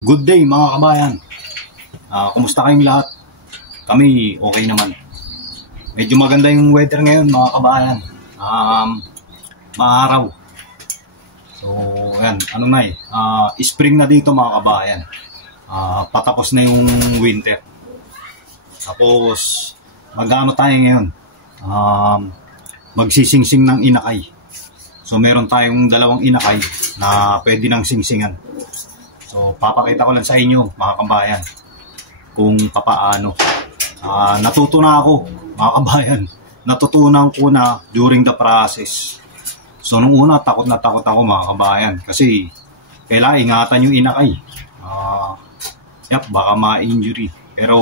Good day mga kabayan. Kumusta kayong lahat? Kami okay naman. Medyo maganda yung weather ngayon mga kabayan. Maaraw. So yan, ano na spring na dito mga kabayan. Patapos na yung winter. Tapos mag-ano tayo ngayon? Magsisingsing ng inakay. So meron tayong dalawang inakay na pwede nang singsingan. So, papakita ko lang sa inyo, mga kabayan, kung papaano. Natuto na ako, mga kabayan. Natutunan ko na during the process. So, nung una, takot na takot ako, mga kabayan. Kasi, kailangan ingatan yung inakay. Baka ma-injury. Pero,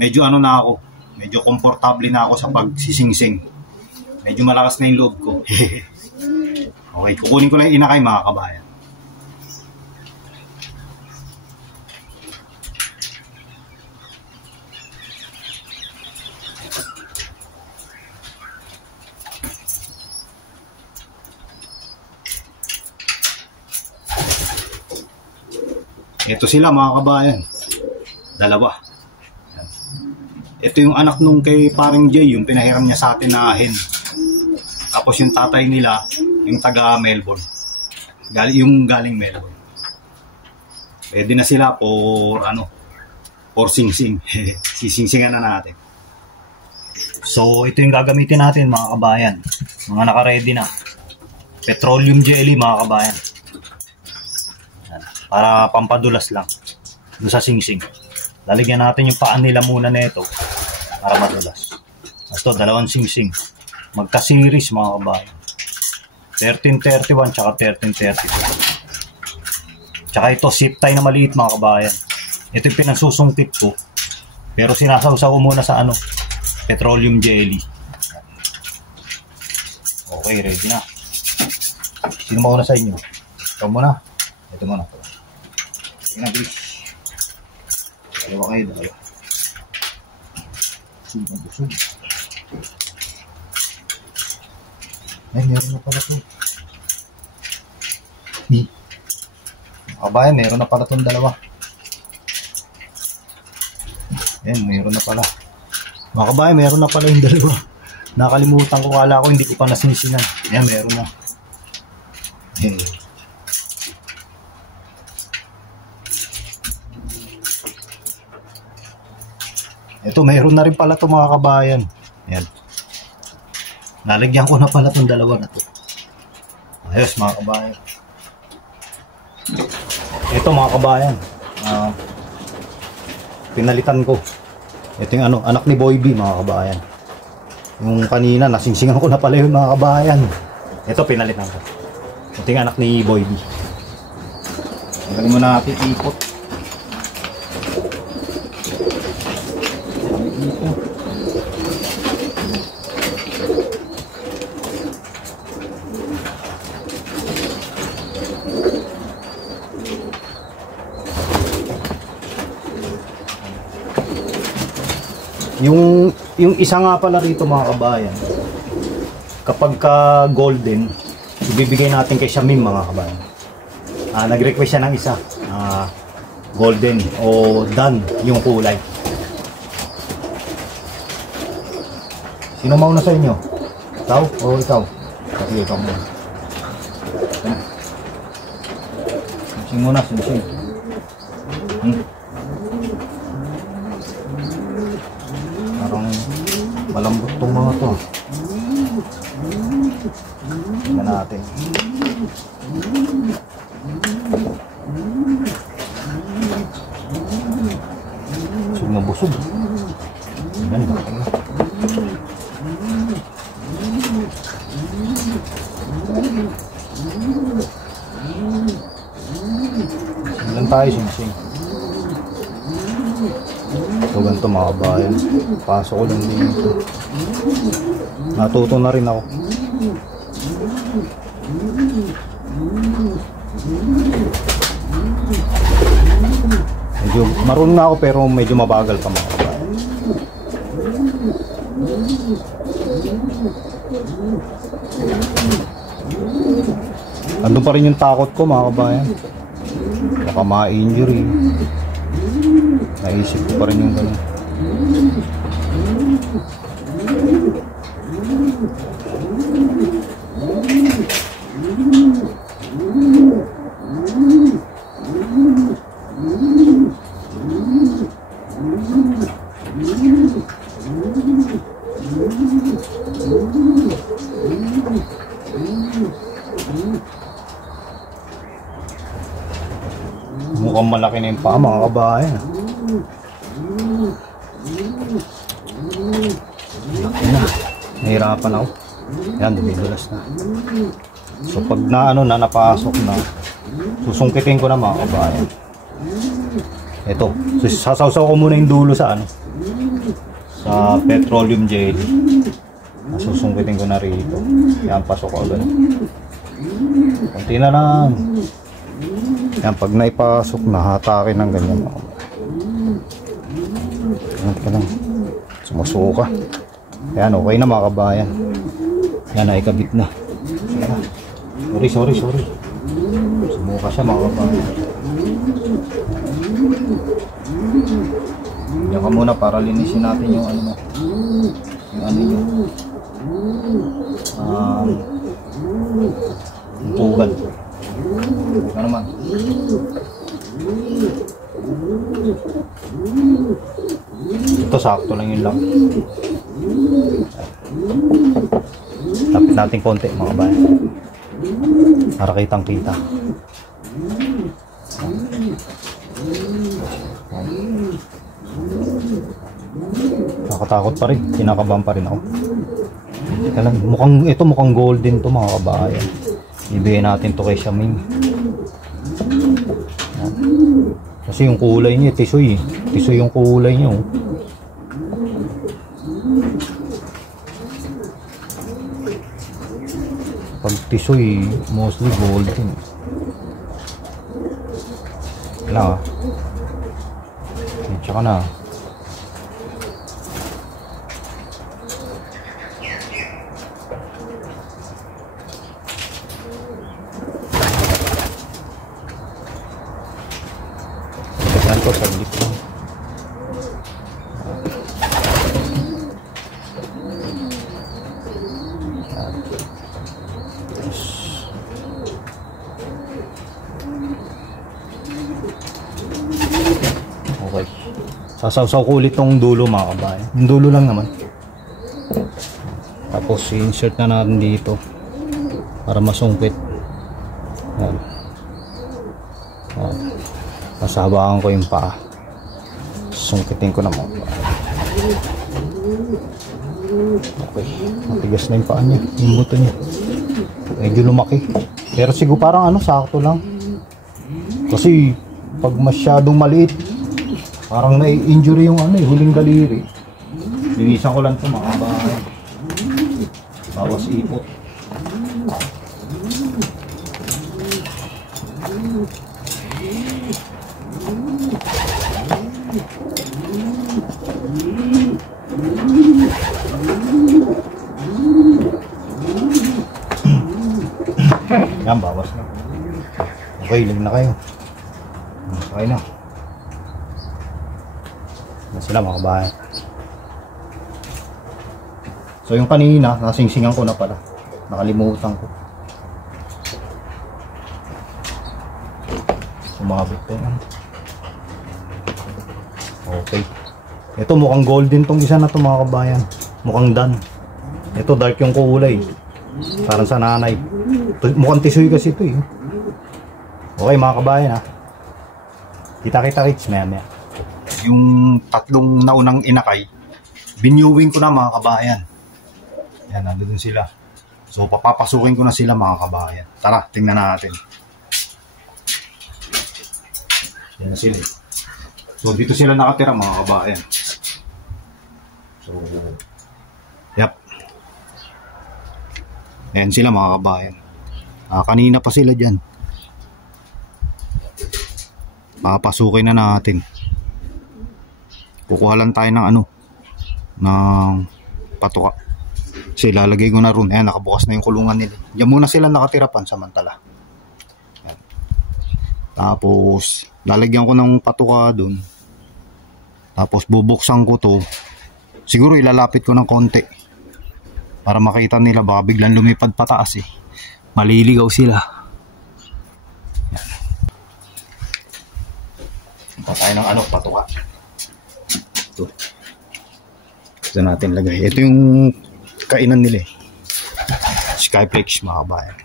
medyo ano na ako, medyo komportable na ako sa pagsisingsing. Medyo malakas na yung loob ko. Okay, kukunin ko lang yung inakay, mga kabayan. Ito sila mga kabayan. Dalawa. Ito yung anak nung kay paring Jay, yung pinahiram niya sa atin na hen. Tapos yung tatay nila, yung taga Melbourne. Yung galing Melbourne. Pwede na sila for singsing. Sisingsingan na natin. So ito yung gagamitin natin mga kabayan. Mga naka-ready na. Petroleum jelly mga kabayan. Para pampadulas lang doon sa singsing. Lalagyan natin yung paan nila muna nito para madulas. Ito, dalawang singsing. Magka-series mga kabayan. 1331 tsaka 1332. Tsaka ito, zip tie na maliit mga kabayan. Ito yung pinagsusungkit ko. Pero sinasawsaw ko muna sa petroleum jelly. Okay, ready na. Sino mauna sa inyo? Ikaw muna. Ito muna. Pinabilis. Dalawa kayo, dalawa. Busog. Ay, meron na pala ito. Kabayan, meron na pala itong dalawa. Ayan, meron na pala. Mga kabayan, meron na pala yung dalawa. Nakalimutan ko, kala ko hindi ko pa nasinsinan. Ayan, meron na. Ayan. Ito, mayroon na rin pala ito mga kabayan. Ayan. Nalagyan ko na pala itong dalawa na ito. Ayos mga kabayan. Ito mga kabayan. Pinalitan ko. Ito yung anak ni Boy B mga kabayan. Yung kanina, nasingsingan ko na pala yung mga kabayan. Ito, pinalitan ko. Ito yung anak ni Boy B. Lagyan mo natin ikot. Yung isa nga pala rito mga kabayan, kapag ka golden, ibibigay natin kay Shamim mga kabayan. Nag-request siya ng isa, golden o dan yung kulay. Sino mauna sa inyo? Ikaw o ikaw? Sige, ikaw muna. Singsing muna, singsing. Parang malambot itong mga to. Tingnan natin. Busog na busog. Tingnan natin. Simulan tayo, singsing. So ganito mga kabayan, pasok ko lang dito. Natuto na rin ako. Medyo marunong na ako pero medyo mabagal pa mga kabayan. Andun pa rin yung takot ko mga kabayan. Baka baka ma-injury. Naisip ko pa rin yung ganun. Mukhang malaki na yung paa, mga kabayan. Laki na. Nahirapan ako. Yan, dumidulas na. So pag napasok na, susungkitin ko na, mga kabayan. Ito, sasawsaw ko muna yung dulo sa sa petroleum jelly. Susungkitin ko na rito. Yan, pasok ko agad. Kunti na lang. Yan, pag naipasok na, hatakin ng ganyan. Kunti lang. Sumusuka. Yan, okay na, mga kabayan. Yan, naikabit na. Sorry. Sumuka siya, mga kabayan. Yan ka muna para linisin natin yung yung pugal. Ito naman. Ito sakto lang yun lang. Tapit natin konti, mga bayan, para kitang kita. Nakatakot pa rin, kinakabahan pa rin ako. Mukhang golden to, mga kabayan. Ibigay natin to kay Shaming. Kasi yung kulay niya, tisoy yung kulay niya. Pag tisoy, mostly golden. Wala. Tsaka na. Tignan ko, saglit lang. Okay. Sasawsaw ko ulit tong dulo, mga kabayan. Yung dulo lang naman. Tapos i-insert na natin dito para masungkit. Yan. Masabakan ko yung paa. Sungkitin ko na, mga kabayan. Okay. Matigas na yung paa niya. Yung buto niya. Medyo lumaki. Pero siguro parang sakto lang. Kasi pag masyadong maliit, parang na-injury yung huling daliri. Linisan ko lang ito, mga kabayan. Bawas ipot. Yan, bawas na. Okay, ling na kayo. Okay na. Yan sila, mga kabayan. So yung kanina, nasingsingan ko na pala. Nakalimutan ko. Sumabit pa yan. Okay. Ito mukhang golden tong isa na to, mga kabayan. Mukhang dan. Ito dark yung kulay. Parang sa nanay. Mukhang tisoy kasi ito . Okay, mga kabayan ha. Kita-kita kits maya. Yung tatlong naunang inakay, binyuwing ko na, mga kabayan. Yan, nandun sila. So papapasukin ko na sila, mga kabayan. Tara, tingnan natin. Yan na sila. So dito sila nakatira, mga kabayan. So yep. Yan sila, mga kabayan. Kanina pa sila dyan. Papasukin na natin. Kukuha lang tayo ng ng patuka. Kasi lalagay ko na ron. Ayan, nakabukas na yung kulungan nila. Diyan muna sila nakatira pansamantala. Tapos lalagyan ko ng patuka dun. Tapos bubuksan ko to. Siguro ilalapit ko ng konti para makita nila, baka biglang lumipad pataas eh. Maliligaw sila. Ito tayo ng ano, patuka. Ito. Ito natin lagay. Ito yung kainan nila eh. Skyflakes mga kabayan.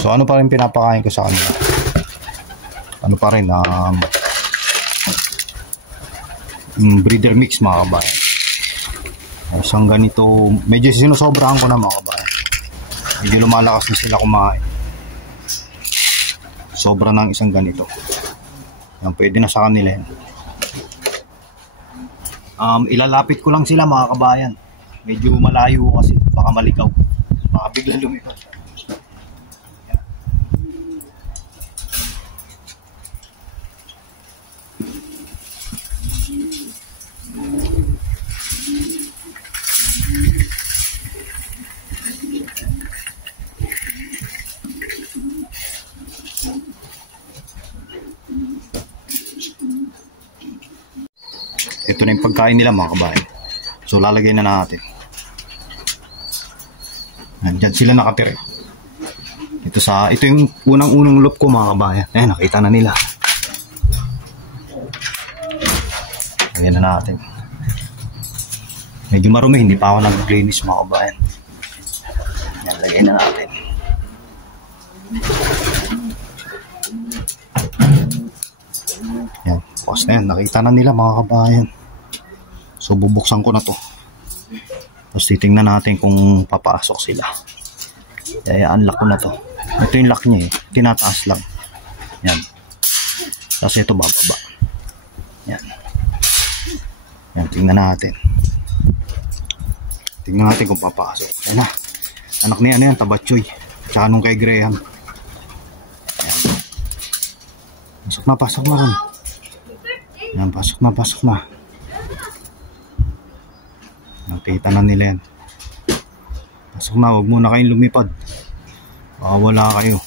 So ano pa rin pinapakain ko sa kanila? Ano pa rin? Breeder mix mga kabayan. Isang ganito, medyo sinusobrahan ko na mga kabayan. Medyo lumalakas na sila kumain. Sobra ng isang ganito. Yan, pwede na sa kanila yan. Ilalapit ko lang sila mga kabayan. Medyo malayo kasi, baka maligaw. Baka biglang lumipad. Ito na yung pagkain nila mga kabayan. So lalagay na natin. Diyan sila nakatira. Ito yung unang-unang loop ko mga kabayan. Ayan, nakita na nila. Lagyan na natin. Medyo marumi, hindi pa ako nag-glinis mga kabayan. Ayan, lagay na natin. Ayan, pause na yan. Nakita na nila mga kabayan. So bubuksan ko na to. Tapos titingnan natin kung papasok sila. Kaya unlock ko na to. Ito yung lock niya eh. Tinataas lang. Yan. Tapos ito bababa. Yan. Yan, tingnan natin. Tingnan natin kung papasok. Ayan na. Anak niya na yan, Tabatchoy. Tsaka nung kay Graham. Yan. Pasok na, pasok na rin. Yan, pasok na, pasok na. Nakita na nila yan. Pasok na, huwag muna kayong lumipad. Baka wala kayo.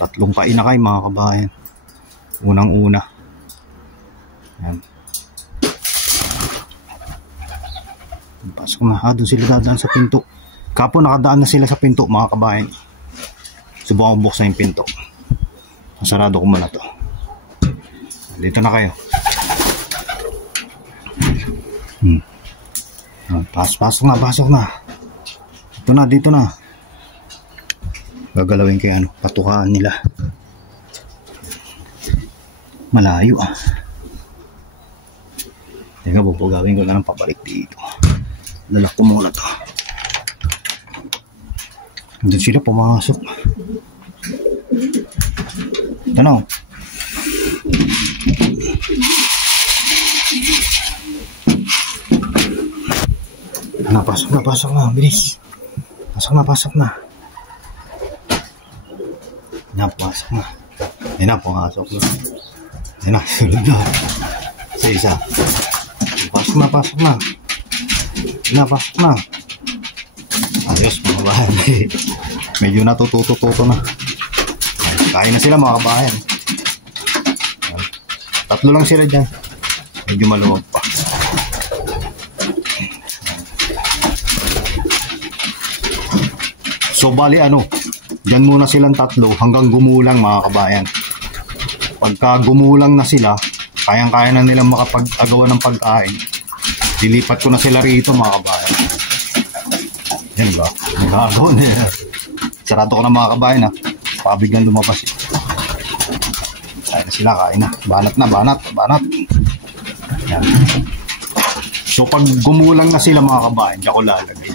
3 painakay mga kabayan. Unang-una. Yan. Pasok na. Doon sila dadaan sa pinto. Kapo nakadaan na sila sa pinto mga kabayan. Subukan ko buksan yung pinto. Sarado ko muna to. Dito na kayo. Pasok na, pasok na. Ito na, dito na. Gagalawin kayo patukaan nila. Malayo ah. Teka, bubugawin ko na ng pabalik dito. Lalak ko muna to. Doon sila pumasok. Ito na. Pasok na, bilis. Pasok na. Yan, pasok na. Yan na, pumasok na. Yan na, sulod na. Isa. Pasok na. Yan na, pasok na. Ayos, mga kabayan. Medyo natututo na. Kain na sila mga kabayan. 3 lang sila dyan. Medyo maluwag pa. So bali dyan muna silang 3 hanggang gumulang mga kabayan. Pagka gumulang na sila, kayang-kaya na nilang makapag-agawa ng pagkain. Dilipat ko na sila rito mga kabayan. Yan ba? Nagagawa na yan. Sarado ko na mga kabayan ha. Pabigyan lumabas eh. Kain na sila, kain na. Banat. Yan. So pag gumulang na sila mga kabayan, diyan ko lalagay.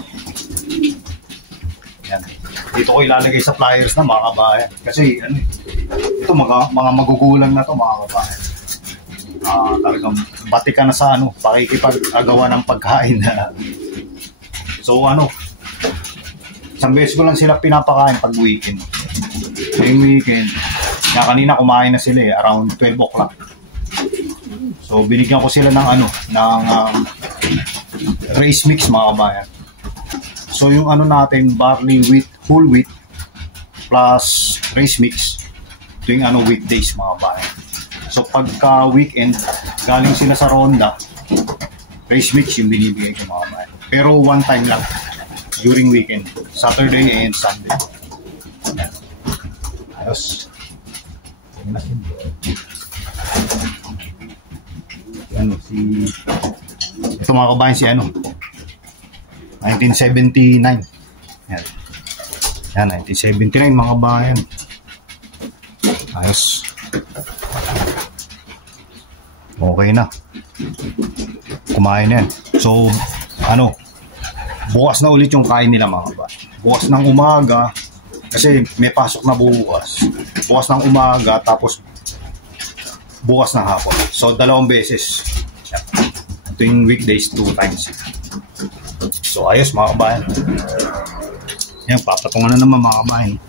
Yan. Dito ko ilalagay sa pliers na mga kabayan. Kasi ito mga magugulang na to mga kabayan. Talagang bati ka na sa pakikipag-agawa ng pagkain. So isang beses ko lang sila pinapakain pag weekend. Ngayong weekend, kanina kumain na sila around 12 o'clock. So binigyan ko sila ng rice mix mga kabayan. So yung natin, barley wheat, whole wheat plus rice mix. tuwing weekdays mga kabayan. So pagka weekend, galing sila sa ronda, race mix yung binibigay ko mga kabayan. Pero one time lang, during weekend, Saturday and Sunday. Yan. Ayos. Ito mga kabayan si 1979. Yan. Yan, 1979 mga kabayan. Ayos. Okay na. Kumain na yan. So, bukas na ulit yung kain nila mga kabayan. Bukas ng umaga, kasi may pasok na bukas. Bukas ng umaga, tapos bukas ng hapon. So, 2 beses. Ito yung weekdays, 2 times. So, ayos mga kabayan. Yan, papatungan na naman mga kabayan.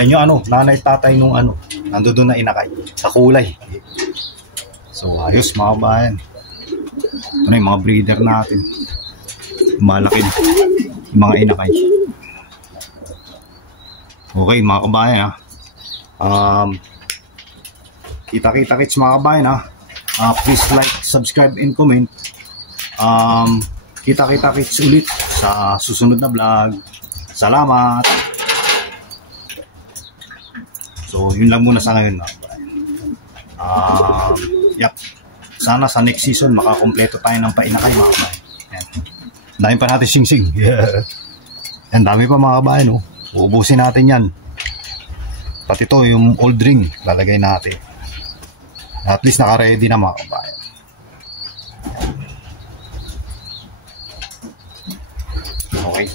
Yan yung nanay tatay nung nando doon na inakay. Sa kulay. So, ayos mga kabayan. Ito na yung mga breeder natin. Malaki na. Yung mga inakay. Okay mga kabayan kita kits mga kabayan please like, subscribe, and comment. Kita kits ulit sa susunod na vlog. Salamat. So yun lang muna sa ngayon mga kabayan. Sana sa next season makakompleto tayo ng painakay mga kabayan. Yan. Dami pa natin sing-sing. Yeah. Yan, dami pa mga kabayan uubusin natin yan. Pati ito yung old ring lalagay natin. At least naka-ready na mga kabayan. Okay.